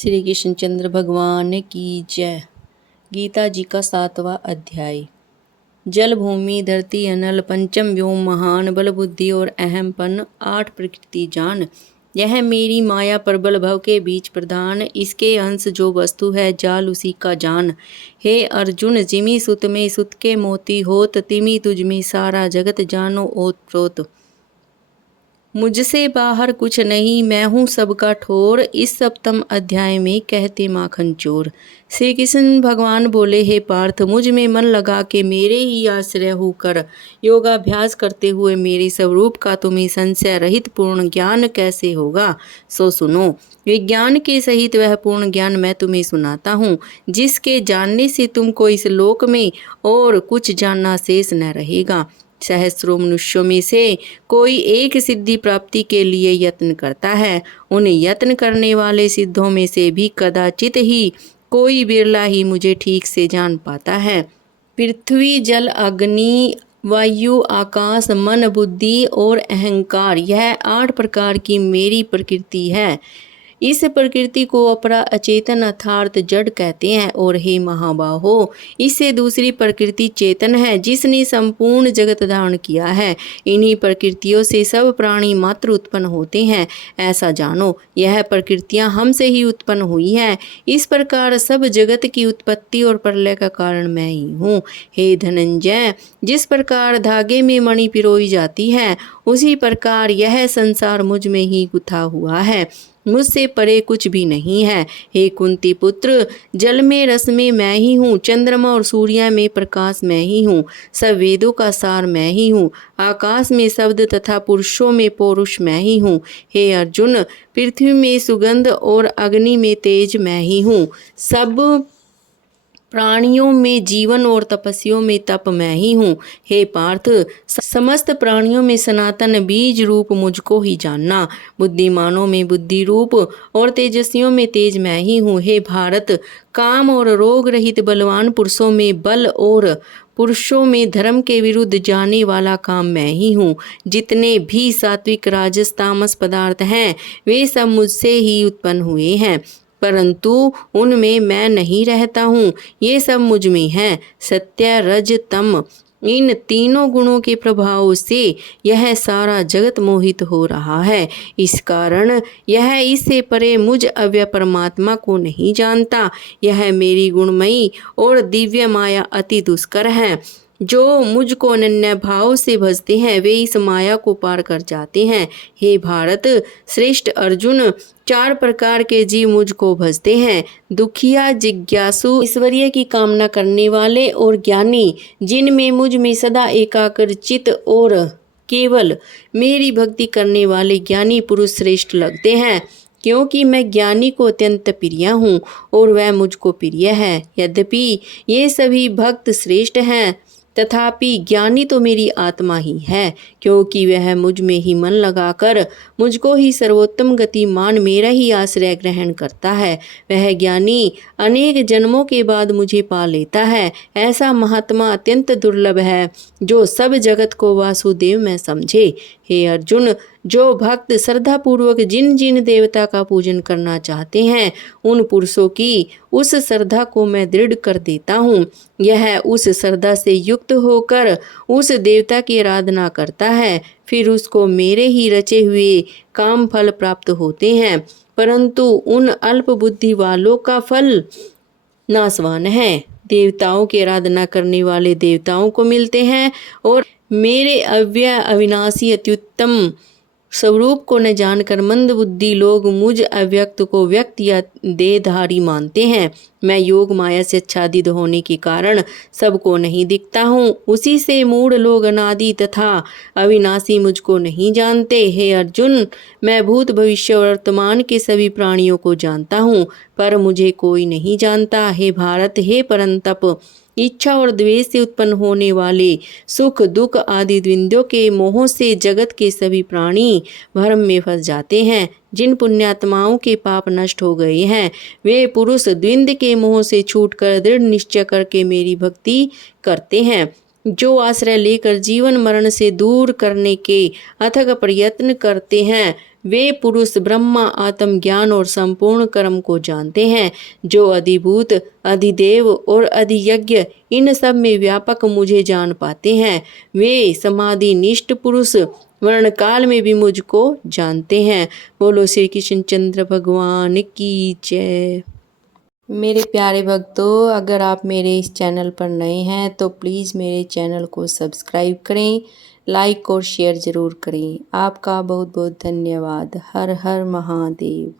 श्री कृष्णचंद्र भगवान की जय। गीता जी का 7वां अध्याय। जल, भूमि, धरती, अनल, पंचम व्योम, महान, बल, बुद्धि और अहमपन, 8 प्रकृति जान। यह मेरी माया प्रबल भव के बीच प्रधान, इसके अंश जो वस्तु है जाल उसी का जान। हे अर्जुन, जिमि सुत में सुत के मोती होत, तिमि तुझ में सारा जगत जानो ओत प्रोत। मुझसे बाहर कुछ नहीं, मैं हूँ सबका ठोर। इस 7वें अध्याय में कहते माखन चोर। श्री कृष्ण भगवान बोले, हे पार्थ, मुझ में मन लगा के मेरे ही आश्रय होकर योगाभ्यास करते हुए मेरे स्वरूप का तुम्हें संशय रहित पूर्ण ज्ञान कैसे होगा, सो सुनो। विज्ञान के सहित वह पूर्ण ज्ञान मैं तुम्हें सुनाता हूँ, जिसके जानने से तुमको इस लोक में और कुछ जानना शेष न रहेगा। सहस्रों मनुष्यों में से कोई एक सिद्धि प्राप्ति के लिए यत्न करता है। उन यत्न करने वाले सिद्धों में से भी कदाचित ही कोई बिरला ही मुझे ठीक से जान पाता है। पृथ्वी, जल, अग्नि, वायु, आकाश, मन, बुद्धि और अहंकार, यह 8 प्रकार की मेरी प्रकृति है। इस प्रकृति को अपरा अचेतन अर्थात जड़ कहते हैं। और हे महाबाहो, इससे दूसरी प्रकृति चेतन है, जिसने संपूर्ण जगत धारण किया है। इन्हीं प्रकृतियों से सब प्राणी मात्र उत्पन्न होते हैं, ऐसा जानो। यह प्रकृतियां हमसे ही उत्पन्न हुई हैं। इस प्रकार सब जगत की उत्पत्ति और प्रलय का कारण मैं ही हूँ। हे धनंजय, जिस प्रकार धागे में मणि पिरोई जाती है, उसी प्रकार यह संसार मुझ में ही गुथा हुआ है, मुझसे परे कुछ भी नहीं है। हे कुंती पुत्र, जल में रस में मैं ही हूँ, चंद्रमा और सूर्य में प्रकाश मैं ही हूँ, सब वेदों का सार मैं ही हूँ, आकाश में शब्द तथा पुरुषों में पौरुष मैं ही हूँ। हे अर्जुन, पृथ्वी में सुगंध और अग्नि में तेज मैं ही हूँ, सब प्राणियों में जीवन और तपस्वियों में तप मैं ही हूँ। हे पार्थ, समस्त प्राणियों में सनातन बीज रूप मुझको ही जानना। बुद्धिमानों में बुद्धि रूप और तेजस्वियों में तेज मैं ही हूँ। हे भारत, काम और रोग रहित बलवान पुरुषों में बल और पुरुषों में धर्म के विरुद्ध जाने वाला काम मैं ही हूँ। जितने भी सात्विक राजस तामस पदार्थ हैं, वे सब मुझसे ही उत्पन्न हुए हैं, परंतु उनमें मैं नहीं रहता हूँ, ये सब मुझ में हैं। सत्य, रज, तम, इन तीनों गुणों के प्रभाव से यह सारा जगत मोहित हो रहा है। इस कारण यह इससे परे मुझ अव्यय परमात्मा को नहीं जानता। यह मेरी गुणमयी और दिव्य माया अति दुष्कर है। जो मुझको अनन्य भाव से भजते हैं, वे इस माया को पार कर जाते हैं। हे भारत श्रेष्ठ अर्जुन, 4 प्रकार के जीव मुझको भजते हैं। दुखिया, जिज्ञासु, ऐश्वर्य की कामना करने वाले और ज्ञानी, जिनमें मुझ में सदा एकाग्र चित और केवल मेरी भक्ति करने वाले ज्ञानी पुरुष श्रेष्ठ लगते हैं, क्योंकि मैं ज्ञानी को अत्यंत प्रिय हूँ और वह मुझको प्रिय है। यद्यपि ये सभी भक्त श्रेष्ठ हैं, तथापि ज्ञानी तो मेरी आत्मा ही है, क्योंकि वह मुझ में ही मन लगाकर मुझको ही सर्वोत्तम गति मान मेरा ही आश्रय ग्रहण करता है। वह ज्ञानी अनेक जन्मों के बाद मुझे पा लेता है। ऐसा महात्मा अत्यंत दुर्लभ है, जो सब जगत को वासुदेव में समझे। हे अर्जुन, जो भक्त श्रद्धा पूर्वक जिन जिन देवता का पूजन करना चाहते हैं, उन पुरुषों की उस श्रद्धा को मैं दृढ़ कर देता हूँ। यह उस श्रद्धा से युक्त होकर उस देवता की आराधना करता है, फिर उसको मेरे ही रचे हुए काम फल प्राप्त होते हैं, परंतु उन अल्प बुद्धि वालों का फल नाशवान है। देवताओं की आराधना करने वाले देवताओं को मिलते हैं, और मेरे अव्यय अविनाशी अत्युत्तम स्वरूप को न जानकर मंद बुद्धि लोग मुझ अव्यक्त को व्यक्त या देहधारी मानते हैं। मैं योग माया से आच्छादित होने के कारण सबको नहीं दिखता हूँ, उसी से मूढ़ लोग अनादि तथा अविनाशी मुझको नहीं जानते। हे अर्जुन, मैं भूत भविष्य और वर्तमान के सभी प्राणियों को जानता हूँ, पर मुझे कोई नहीं जानता। हे भारत, हे परंतप, इच्छा और द्वेष से उत्पन्न होने वाले सुख दुख आदि द्वंद्वों के मोह से जगत के सभी प्राणी भ्रम में फंस जाते हैं। जिन पुण्यात्माओं के पाप नष्ट हो गए हैं, वे पुरुष द्वंद्व के मोह से छूटकर दृढ़ निश्चय करके मेरी भक्ति करते हैं। जो आश्रय लेकर जीवन मरण से दूर करने के अथक प्रयत्न करते हैं, वे पुरुष ब्रह्मा, आत्मज्ञान और संपूर्ण कर्म को जानते हैं। जो अधिभूत, अधिदेव और अधियज्ञ इन सब में व्यापक मुझे जान पाते हैं, वे समाधि निष्ठ पुरुष मरण काल में भी मुझको जानते हैं। बोलो श्री कृष्ण चंद्र भगवान की जय। मेरे प्यारे भक्तों, अगर आप मेरे इस चैनल पर नए हैं तो प्लीज़ मेरे चैनल को सब्सक्राइब करें, लाइक और शेयर ज़रूर करें। आपका बहुत बहुत धन्यवाद। हर हर महादेव।